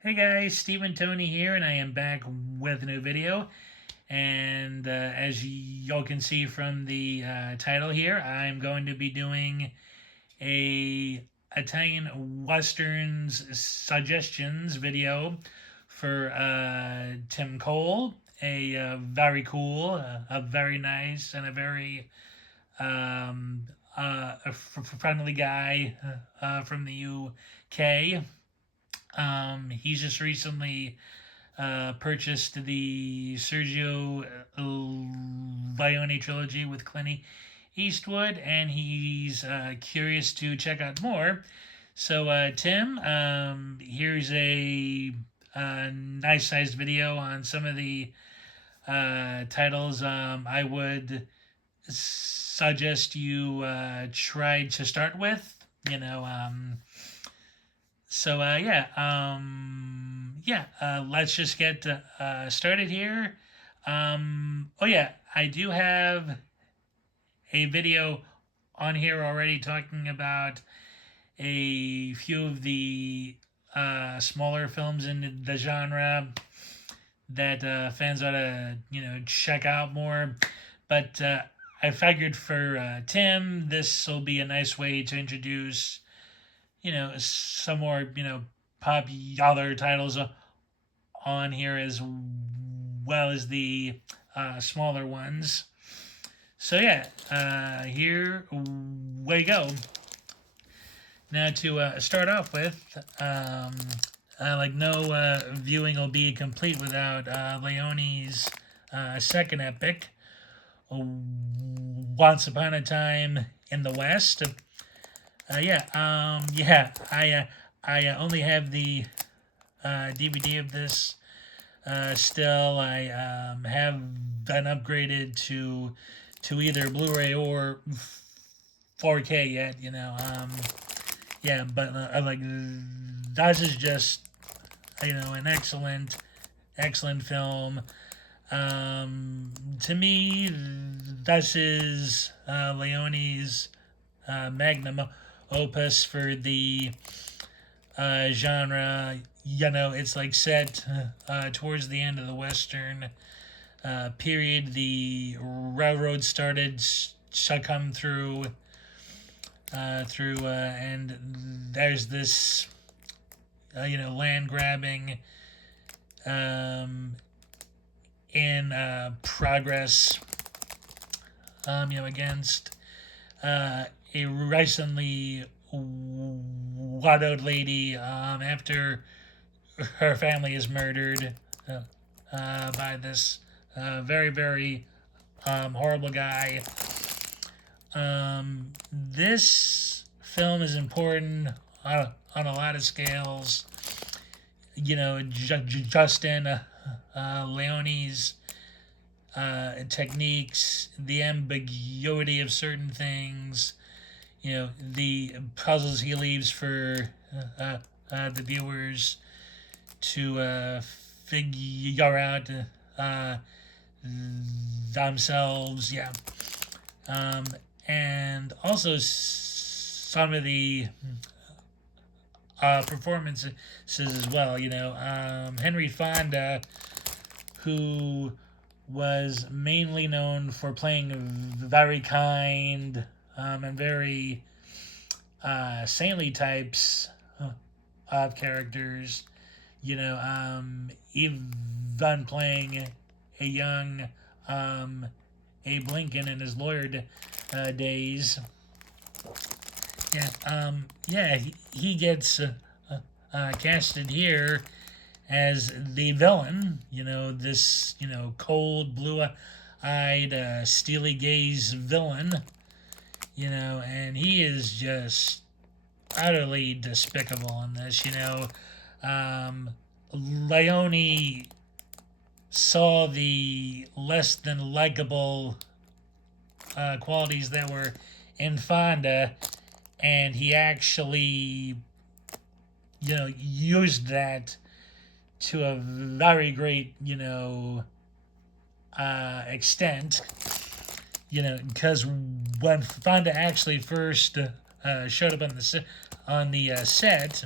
Hey guys, Stephen Tony here, and I am back with a new video. And as y'all can see from the title here, I'm going to be doing a Italian westerns suggestions video for Tim Cole. A very cool, a very nice, and a very friendly guy from the UK. He's just recently purchased the Sergio Leone trilogy with Clint Eastwood, and he's curious to check out more. So, Tim, here's a nice sized video on some of the titles I would suggest you try to start with. You know, let's just get started here. Oh yeah, I do have a video on here already talking about a few of the smaller films in the genre that fans ought to check out more. But I figured for Tim, this will be a nice way to introduce some more popular titles on here as well as the smaller ones. So yeah, here we go. Now to start off with, like no viewing will be complete without Leone's second epic, Once Upon a Time in the West. I only have the DVD of this. Still, I have been upgraded to either Blu-ray or 4K yet. But like that is just an excellent film. To me, this is Leone's magnum opus for the genre. It's like set towards the end of the Western period. The railroad started to come and there's this, land grabbing in progress, against a recently widowed lady after her family is murdered by this very, very horrible guy. This film is important on a lot of scales. Justin Leone's techniques, the ambiguity of certain things, the puzzles he leaves for the viewers to figure out themselves. Yeah. And also some of the performances as well. Henry Fonda, who was mainly known for playing very kind and very saintly types of characters. Even playing a young Abe Lincoln in his lawyer days. He gets casted here as the villain. This cold, blue-eyed, steely gaze villain. And he is just utterly despicable in this. Leone saw the less than likable qualities that were in Fonda, and he actually, used that to a very great, extent. Because when Fonda actually first showed up on the set,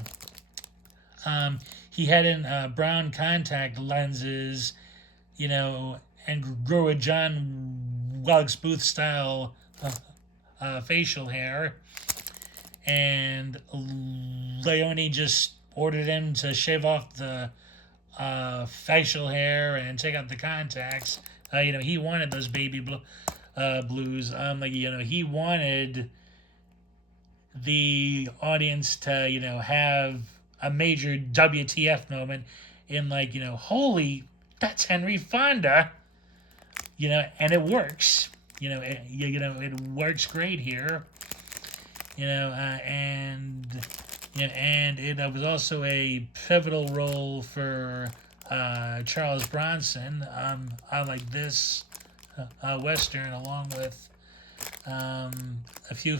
he had in brown contact lenses, you know, and grew a John Wilkes Booth style facial hair. And Leone just ordered him to shave off the facial hair and take out the contacts. He wanted those blues. He wanted the audience to, have a major WTF moment in holy, that's Henry Fonda. And it works. It works great here. And it was also a pivotal role for Charles Bronson. I like this Western, along with a few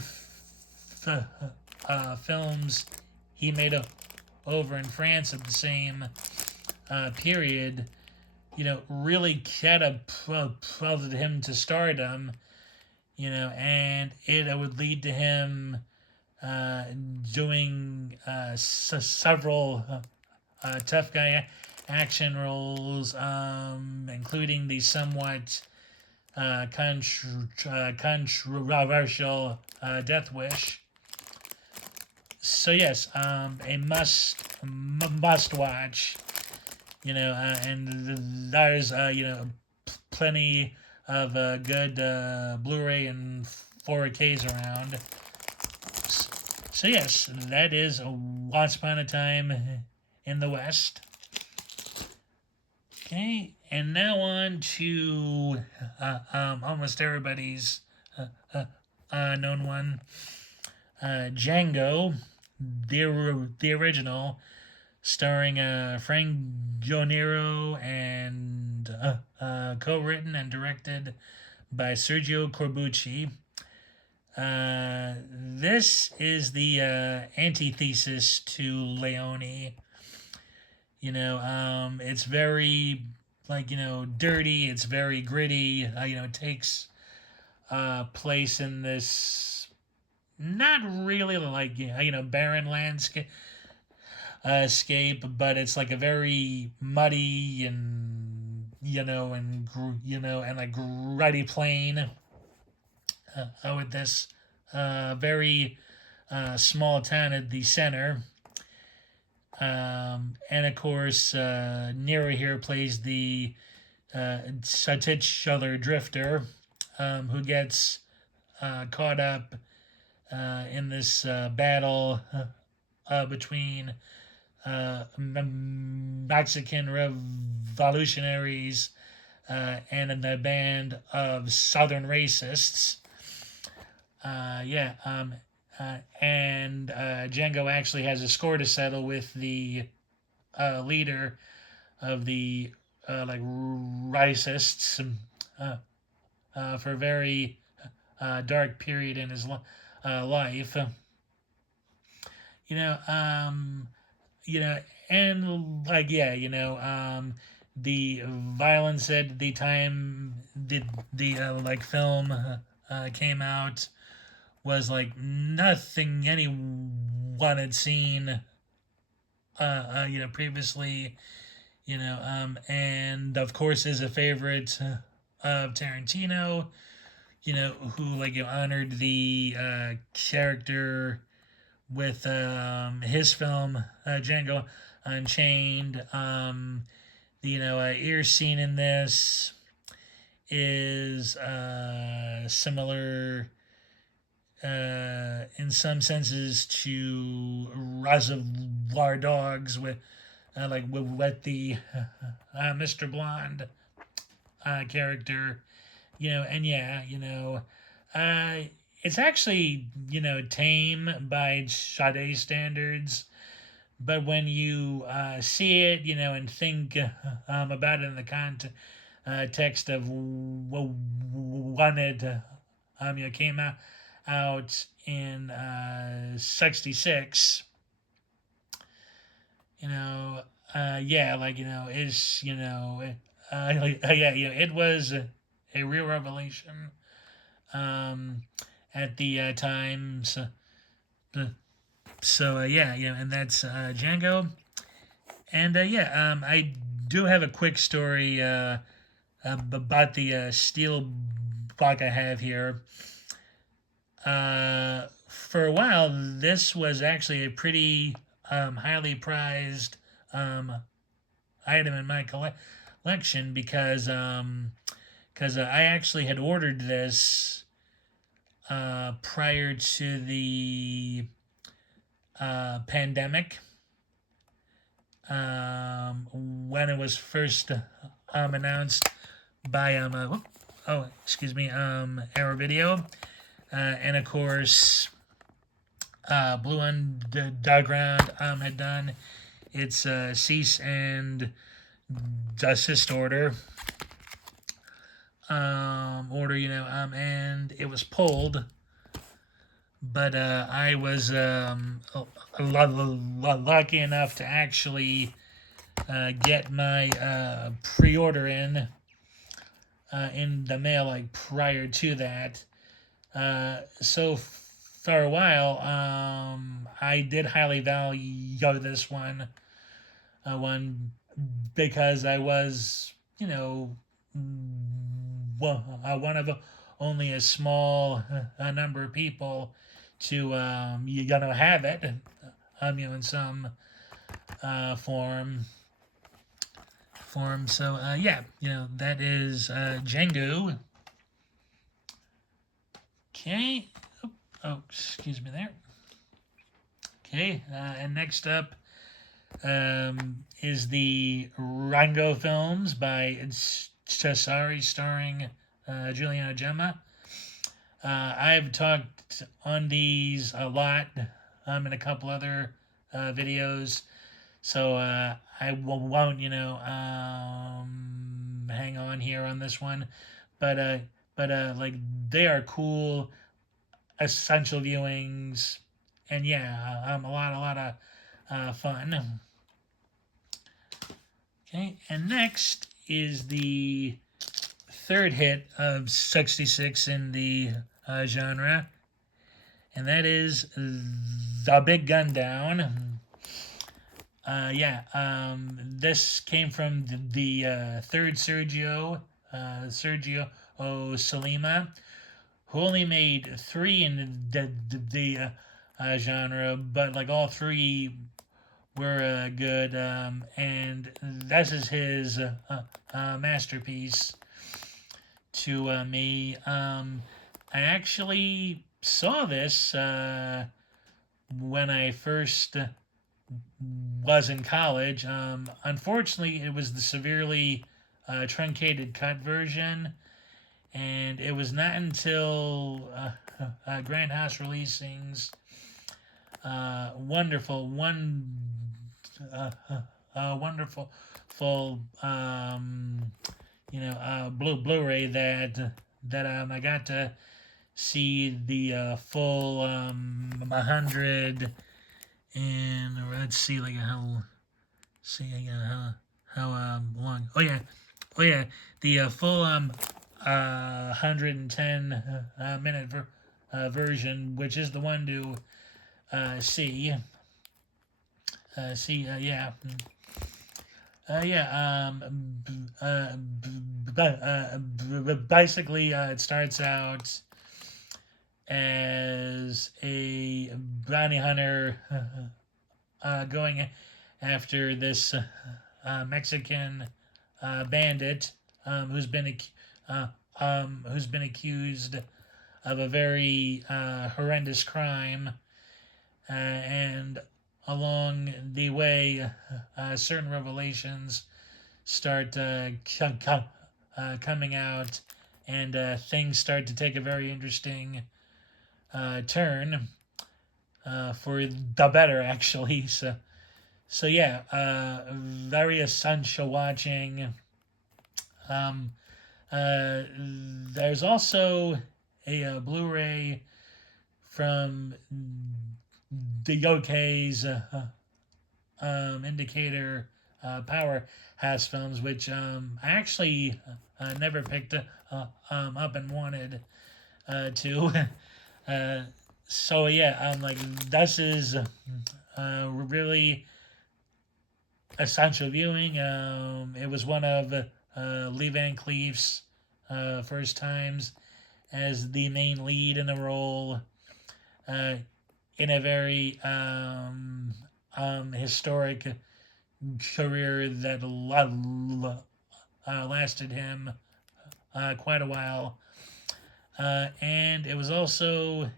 films he made over in France at the same period, really catapulted him to stardom, and it would lead to him doing several tough guy action roles, including the somewhat controversial Death Wish. So yes, a must watch. And there's plenty of good Blu-ray and 4Ks around. So yes, that is Once Upon a Time in the West. Okay, and now on to almost everybody's known one, Django, the original, starring Frank Gionero and co-written and directed by Sergio Corbucci. This is the antithesis to Leone. It's very dirty. It's very gritty. It takes place in this not really barren landscape, but it's like a very muddy and like ruddy plain. With this very small town at the center. And of course, Nero here plays the titular drifter, who gets caught up in this battle between Mexican revolutionaries and a band of Southern racists. And Django actually has a score to settle with the leader of the racists for a very dark period in his life. The violence at the time the film came out was like nothing anyone had seen previously, and of course is a favorite of Tarantino, who honored the character with his film Django Unchained. The ear scene in this is similar in some senses to Reservoir Dogs with the Mr. Blonde character, it's actually tame by Sade standards, but when you see it, and think about it in the context of when it came out in 66, it was a real revelation at the time. And that's Django. And yeah, I do have a quick story about the steel block I have here. For a while, this was actually a pretty highly prized um, item in my collection because I actually had ordered this prior to the pandemic, when it was first announced by excuse me, Arrow Video, and of course, Blue Underground had done its cease and desist order, and it was pulled. But I was lucky enough to actually get my pre-order in the mail like prior to that. So for a while, I did highly value this one because I was, one of only a small number of people to have it, in some form. So yeah, that is Django. Okay. Oh, excuse me there. Okay, and next up is the Rango films by Cesari, starring Juliana Gemma. I've talked on these a lot in a couple other videos, so I won't, hang on here on this one. But like they are cool, essential viewings, and yeah, a lot of fun. Okay, and next is the third hit of '66 in the genre, and that is The Big Gun Down. Yeah, this came from the third Sergio Solima, who only made three in the genre, but like all three were good, and this is his masterpiece to me. I actually saw this when I first was in college. Unfortunately, it was the severely truncated cut version, and it was not until Grindhouse Releasing's wonderful full Blu-ray that I got to see the full 100, and let's see like how long. Oh yeah, the full 110 minute version, which is the one to see. Yeah. Yeah. Basically, it starts out as a bounty hunter going after this Mexican bandit who's been accused of a very horrendous crime, and along the way, certain revelations start coming out, and things start to take a very interesting turn for the better, actually. So yeah, very essential watching. Um, there's also a Blu-ray from the Yoke's Indicator Powerhouse films, which I actually never picked up and wanted to. So yeah, like this is really essential viewing. It was one of Lee Van Cleef's first times as the main lead in a role uh, in a very historic career that lasted him quite a while. And it was also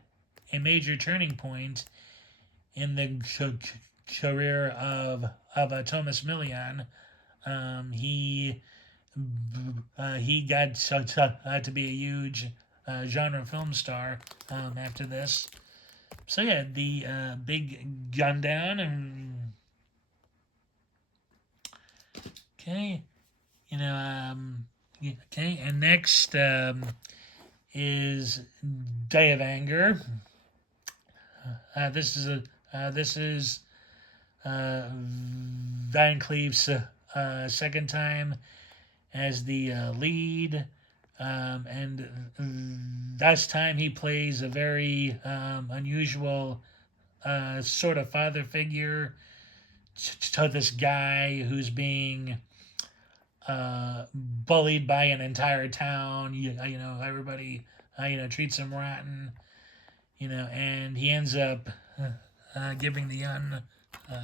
a major turning point in the career of Thomas Millian. He got to be a huge genre film star after this. So yeah, the big gun down and okay, you know okay, and next is Day of Anger. This is Van Cleef's second time as the lead, and this time he plays a very unusual sort of father figure to this guy who's being bullied by an entire town. You know, everybody treats him rotten. You know, and he ends up giving the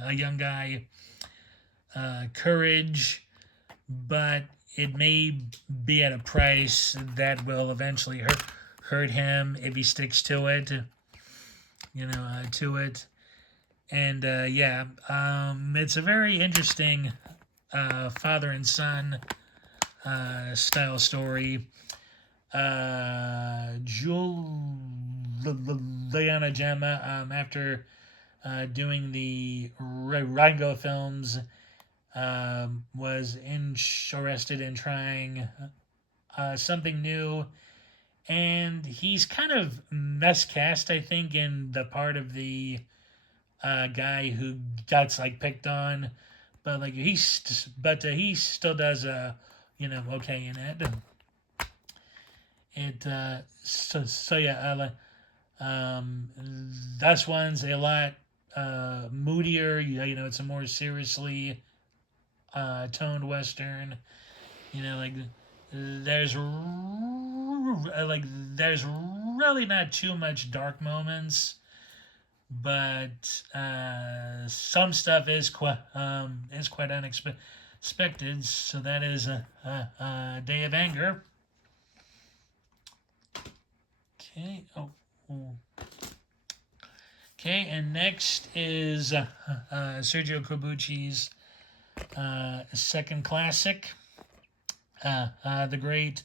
a young guy courage, but it may be at a price that will eventually hurt him if he sticks to it. You know, to it. And yeah, it's a very interesting father and son style story. Juliana Gemma, after doing the Rango films, was interested in trying something new. And he's kind of miscast, I think, in the part of the guy who gets like picked on, but like he still does okay in it. So yeah, this one's a lot moodier. You know, it's a more seriously toned western. You know, like there's there's really not too much dark moments, but some stuff is quite unexpected. So that is a Day of Anger. Okay. Oh. Okay, and next is Sergio Corbucci's second classic, The Great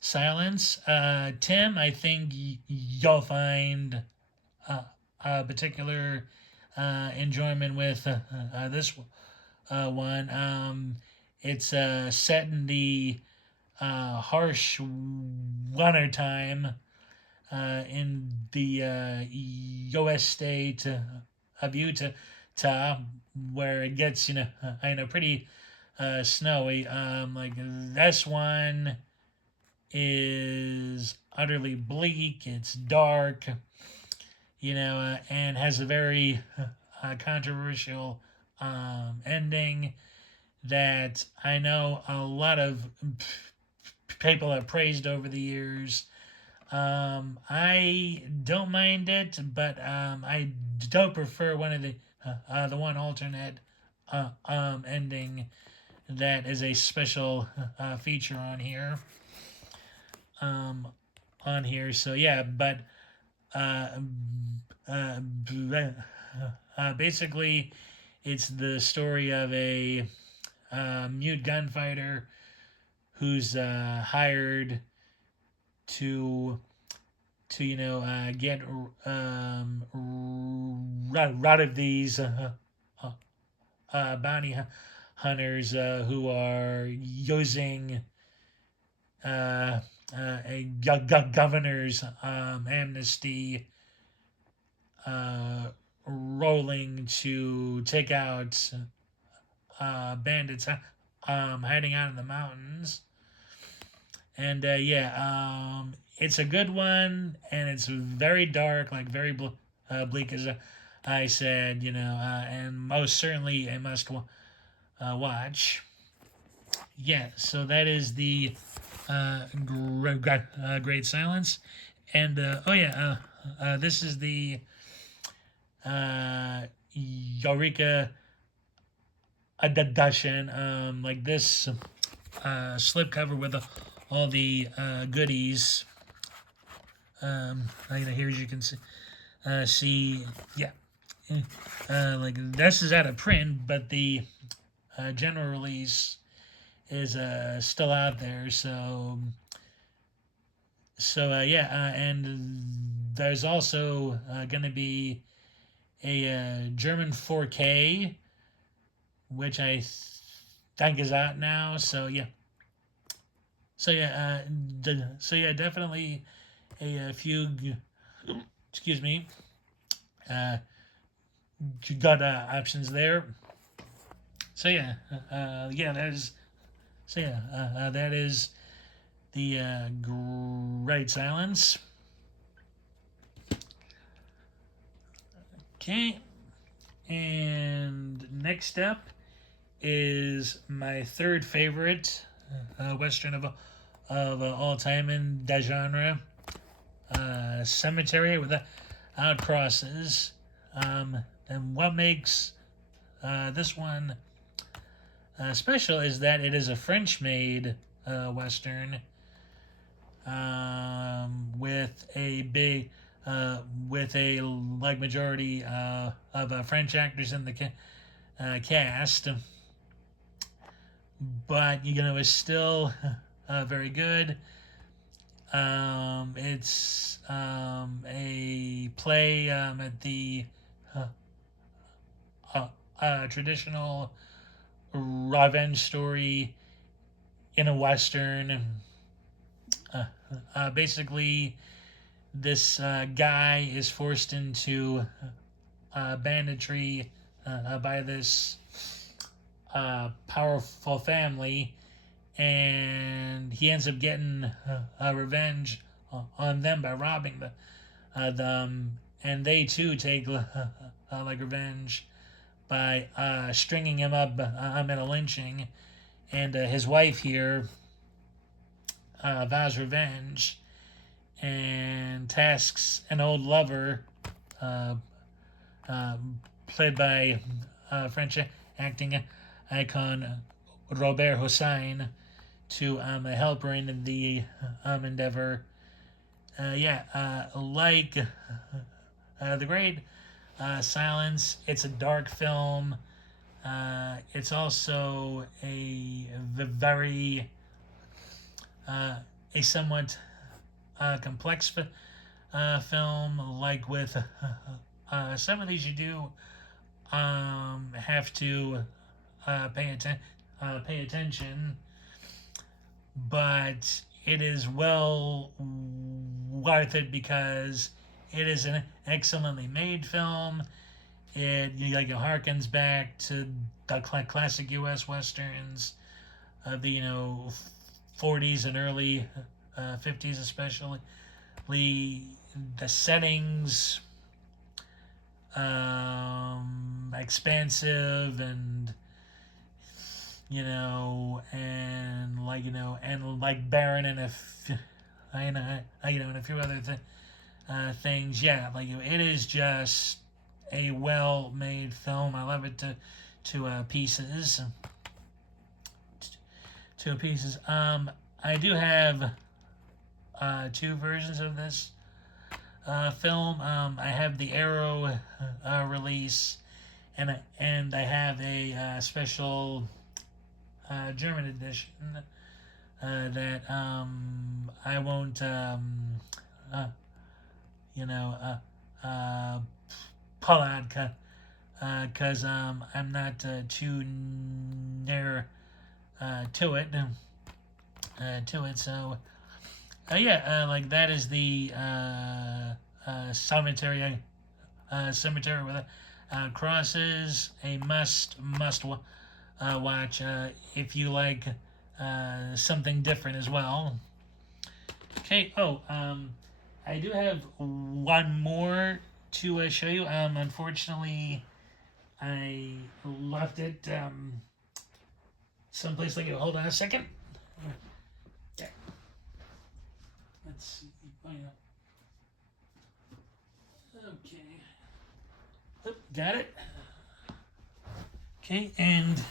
Silence. Tim, I think you'll find particular enjoyment with this one. It's set in the harsh winter time in the U.S. state of Utah, where it gets pretty snowy. Like this one is utterly bleak. It's dark, and has a very controversial ending that I know a lot of people have praised over the years. I don't mind it, but I don't prefer one of the one alternate ending that is a special feature on here. So yeah, but basically, it's the story of a mute gunfighter who's hired to get rid of these bounty hunters who are using a governor's amnesty rolling to take out bandits hiding out in the mountains. And yeah, it's a good one, and it's very dark, like very bleak, as I said, and most certainly a watch. Yeah, so that is the Great Silence, and this is the Eureka Adashin. Like this slipcover with all the goodies. Here as you can see, yeah, like this is out of print, but the general release is still out there. And there's also going to be a German 4K, which I think is out now. Definitely a few. Excuse me. You got options there. That is the Great Silence. Okay, and next up is my third favorite Western of all time in that genre, Cemetery Without Crosses. And what makes this one special is that it is a French-made Western with a big with a like majority of French actors in the cast, but it's still very good. It's a play at the traditional revenge story in a Western. Basically, this guy is forced into banditry by this powerful family, and he ends up getting revenge on them by robbing them, and they too take like revenge by stringing him up in a lynching, and his wife here vows revenge and tasks an old lover, played by French acting icon Robert Hossein, to help her in the endeavor. Like The Great Silence, it's a dark film. It's also a very a somewhat complex film. Like with some of these, you do have to pay attention, but it is well worth it because it is an excellently made film. It harkens back to the classic U.S. westerns of the 40s and early 50s, especially the settings, expansive and like barren and and a few other things. Yeah, it is just a well-made film. I love it to pieces. To pieces. I do have two versions of this film. I have the Arrow release, and I have a special German edition that I won't pull out because I'm not too near to it. So that is the cemetery with crosses. A must watch if you like something different as well. Okay. I do have one more to show you. Unfortunately, I left it someplace like it. Hold on a second. Okay. Let's see. Oh, yeah. Okay. Oh, got it. Okay, and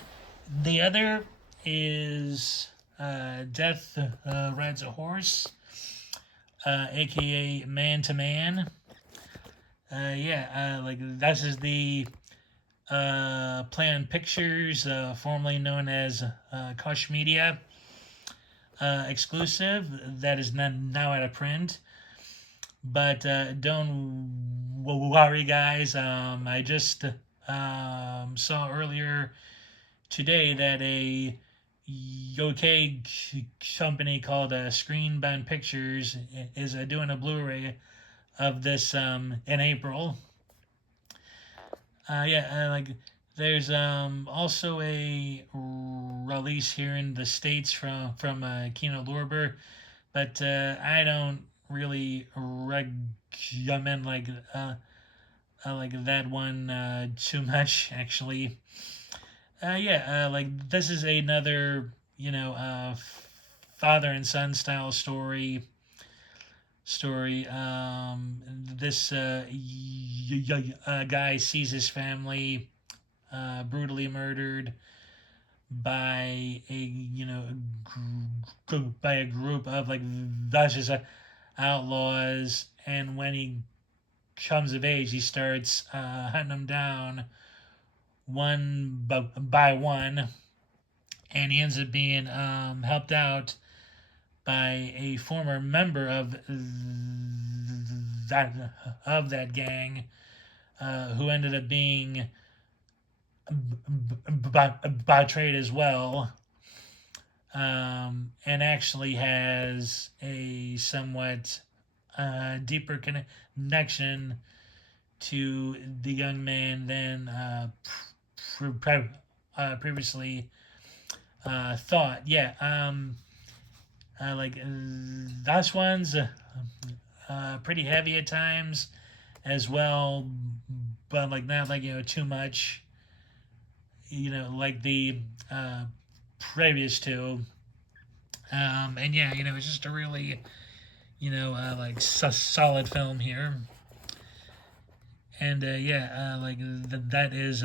the other is Death Rides a Horse, aka Man to Man. Like this is the Planned Pictures, formerly known as Koch Media, exclusive that is now out of print. But don't worry, guys. I just saw earlier today that a UK company called Screenbound Pictures is doing a Blu-ray of this in April. Like there's also a release here in the States from Kino Lorber, but I don't really recommend like that one too much actually. Like this is another father and son style story. This guy sees his family brutally murdered by by a group of like vicious outlaws, and when he comes of age, he starts hunting them down one by one, and he ends up being helped out by a former member that gang, who ended up being by trade as well, and actually has a somewhat deeper connection to the young man than previously thought. Like this one's pretty heavy at times as well, but like not like too much. Like the previous two. And yeah, it's just a really like solid film here. And like that is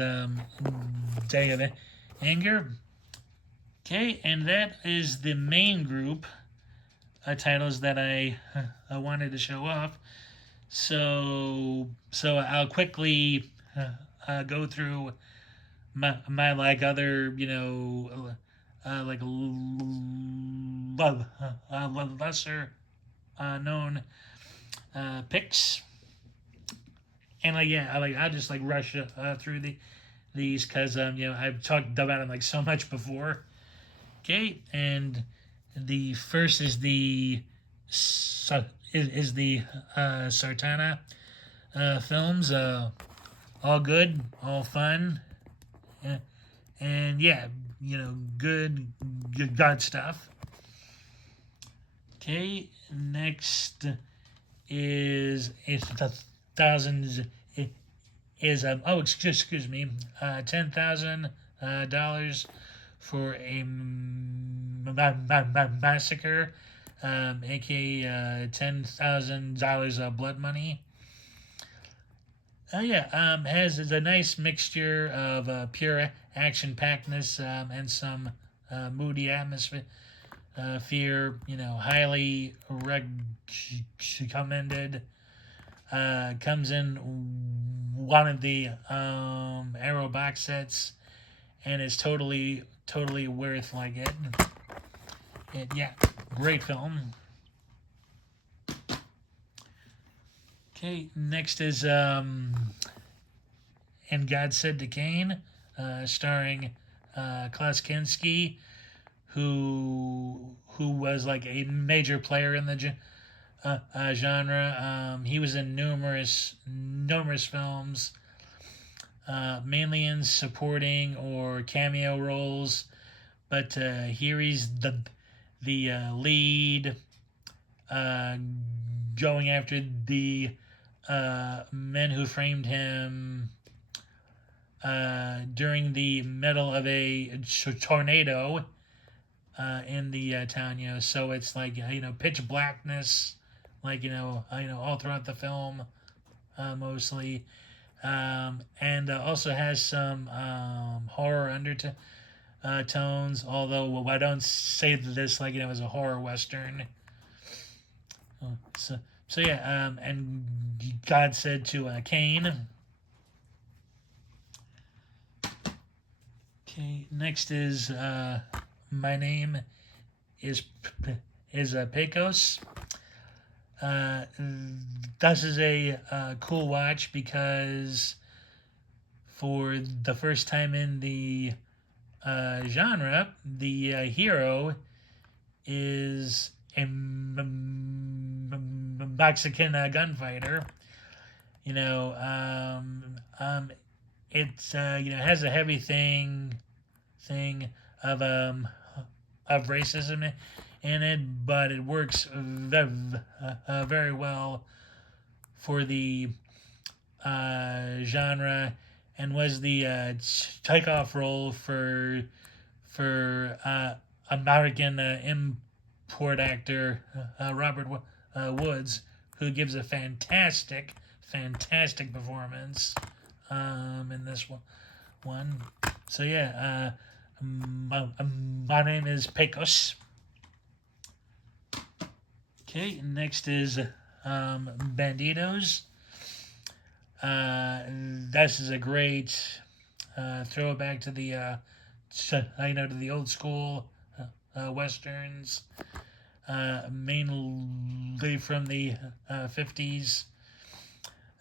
Day of Anger. Okay, and that is the main group titles that I wanted to show off. So I'll quickly go through my like other like lesser known picks. And I'll just like rush through these because I've talked about them like so much before. Okay, and the first is the Sartana films. All good, all fun, and yeah, good stuff. Okay, next is the thousands is excuse me, $10,000 for a massacre, aka $10,000 Blood Money. Has a nice mixture of pure action packedness and some moody atmosphere. Fear, highly recommended. Comes in one of the Arrow box sets, and it's totally worth like it. Great film. Okay, next is And God Said to Cain, starring Klaus Kinski, who was like a major player in the genre. He was in numerous films, mainly in supporting or cameo roles, but here he's the lead, going after the men who framed him during the middle of a tornado in the town. So it's like pitch blackness, like all throughout the film, mostly, and also has some horror undertones. Although I don't say this like as a horror western. So yeah, and God said to Cain. Okay, next is my name is Pecos. This is a cool watch because for the first time in the genre, the hero is a Mexican gunfighter. It's has a heavy thing of racism in it, but it works very well for the genre, and was the takeoff role for American import actor Robert Woods, who gives a fantastic performance in this one. So yeah, my name is Pecos. Okay, next is Bandidos. This is a great throwback to the to the old school westerns, mainly from the 50s.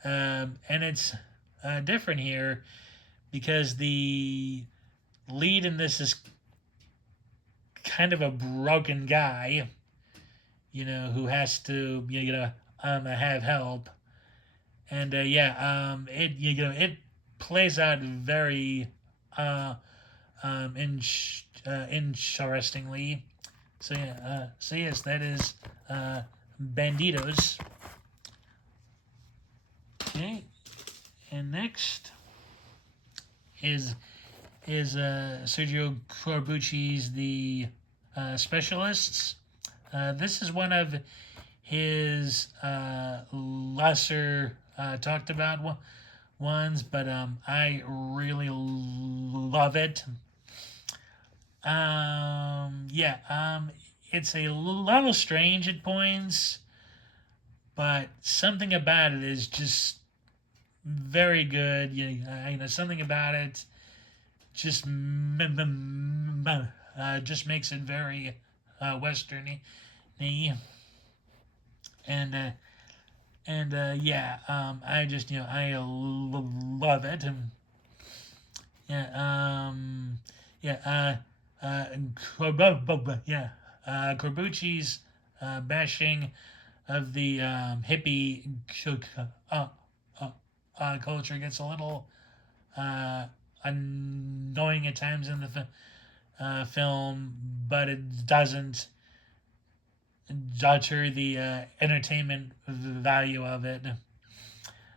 And it's different here because the lead in this is kind of a broken guy, who has to have help, and it plays out very interestingly. So yeah, so yes, that is Bandidos. Okay, and next is Sergio Corbucci's The Specialists. This is one of his lesser talked about ones, but I really love it. It's a little strange at points, but something about it is just very good. Something about it just just makes it very westerny, and I just I love it. Yeah, Corbucci's bashing of the hippie culture gets a little annoying at times in the film, but it doesn't deter the entertainment value of it.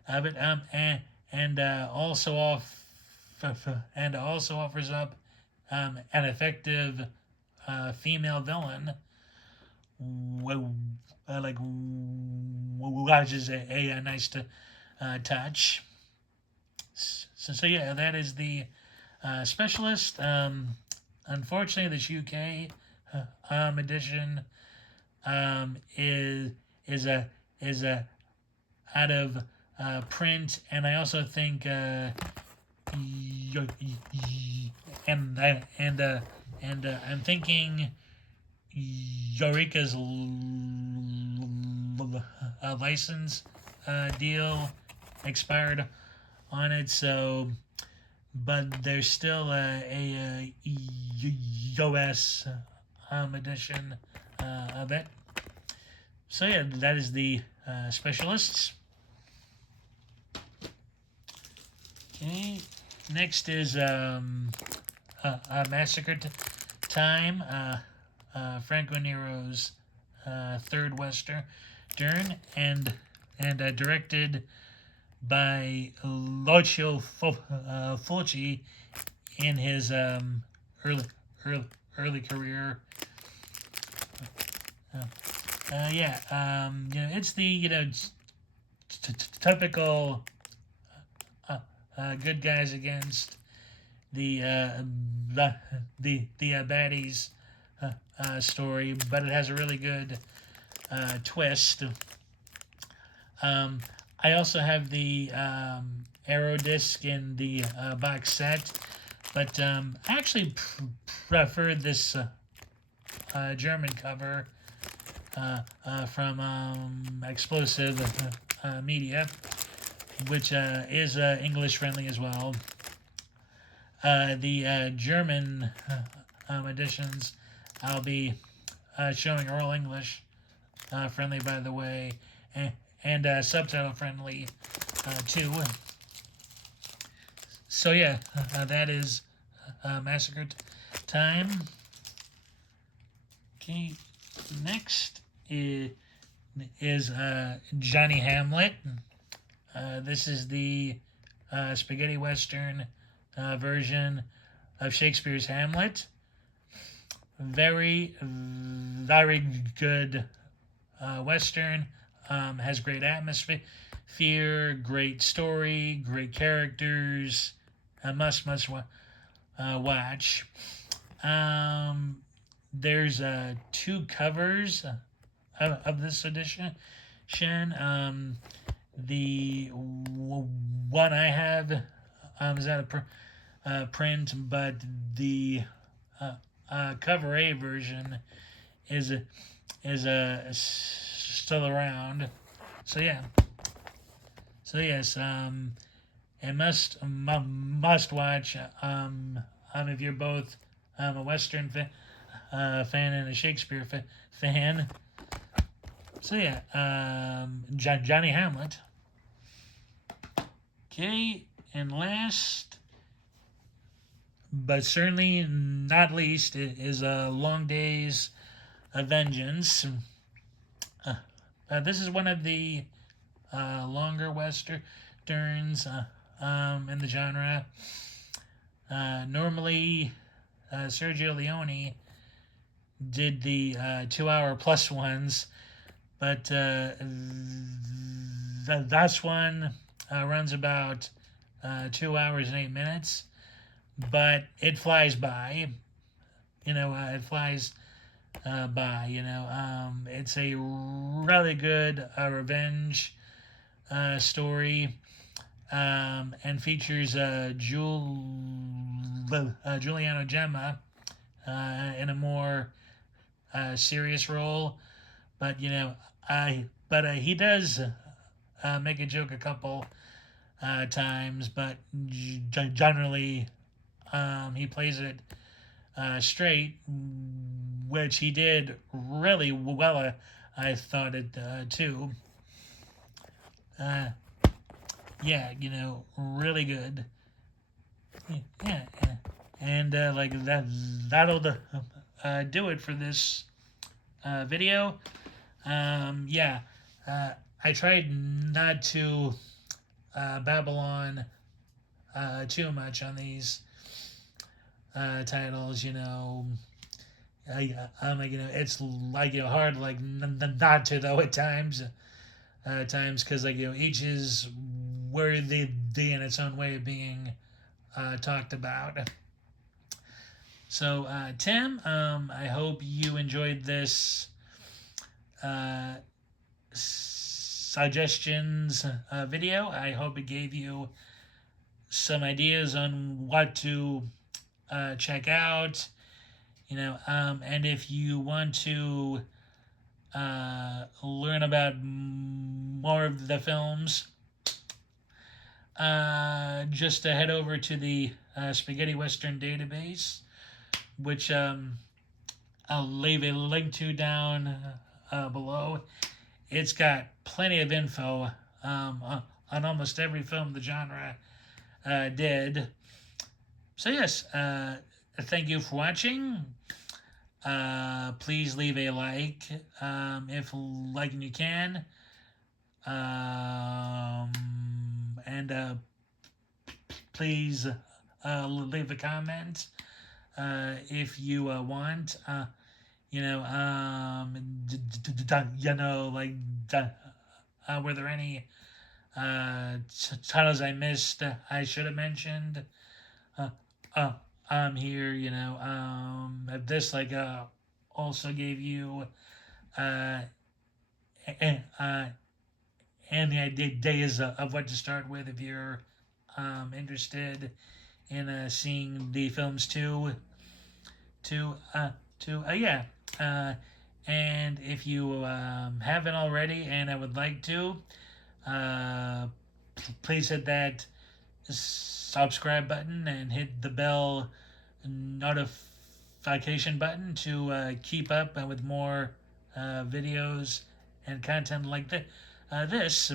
And also offers up an effective female villain, which is a nice touch. So yeah, that is the Specialist. Unfortunately, this UK edition is a out of print, and I also think I'm thinking Eureka's license deal expired on it, so but there's still a US edition of it. So yeah, that is the Specialists. Okay, next is Massacre Time, Franco Nero's third western, and directed by Lucio Fulci in his early, early, early career. Yeah, it's the typical good guys against the baddies story, but it has a really good twist. I also have the Arrow disc in the box set, but I actually preferred this German cover from Explosive Media, which is English friendly as well. The German editions I'll be showing are all English friendly, by the way, and subtitle friendly too. So yeah, that is Massacre Time. Okay, next is Johnny Hamlet. This is the spaghetti western version of Shakespeare's Hamlet. Very, very good western. Has great atmosphere, great story, great characters. A must watch. There's two covers of this edition. The one I have is out of print, but the cover A version is still around. So yeah. So yes, a must watch. If you're both a Western fan and a Shakespeare fan. So yeah, Johnny Hamlet. Okay, and last, but certainly not least, is Long Days of Vengeance. This is one of the longer westerns in the genre. Normally, Sergio Leone did the 2 hour plus ones, but this one runs about 2 hours and 8 minutes, but it flies by. It flies by. It's a really good revenge story, and features Giuliano Gemma in a more serious role, but he does make a joke a couple times, but generally he plays it straight, which he did really well. I thought it too. Yeah, really good. Yeah, and like that'll do it for this video. Yeah, I tried not to babble on too much on these titles. It's like hard like not to though at times. Because each is worthy in its own way of being talked about. So Tim, I hope you enjoyed this suggestions video. I hope it gave you some ideas on what to check out. And if you want to learn about more of the films, just to head over to the Spaghetti Western database, which I'll leave a link to down below. It's got plenty of info on almost every film the genre did. So yes, thank you for watching. Please leave a like if liking you can. and please leave a comment if you want. Like, were there any titles I missed? I should have mentioned. Uh, Here, if this also gave you uh, and, uh, and the ideas of what to start with if you're interested in seeing the films to yeah. Uh, and if you haven't already, and I would like to, uh, please hit that subscribe button and hit the bell notification button to keep up with more videos and content like this.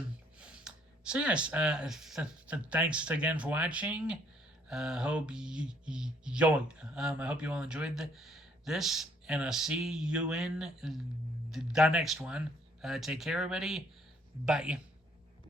So yes, thanks again for watching. Hope I hope you all enjoyed this, and I'll see you in the next one. Take care, everybody. Bye.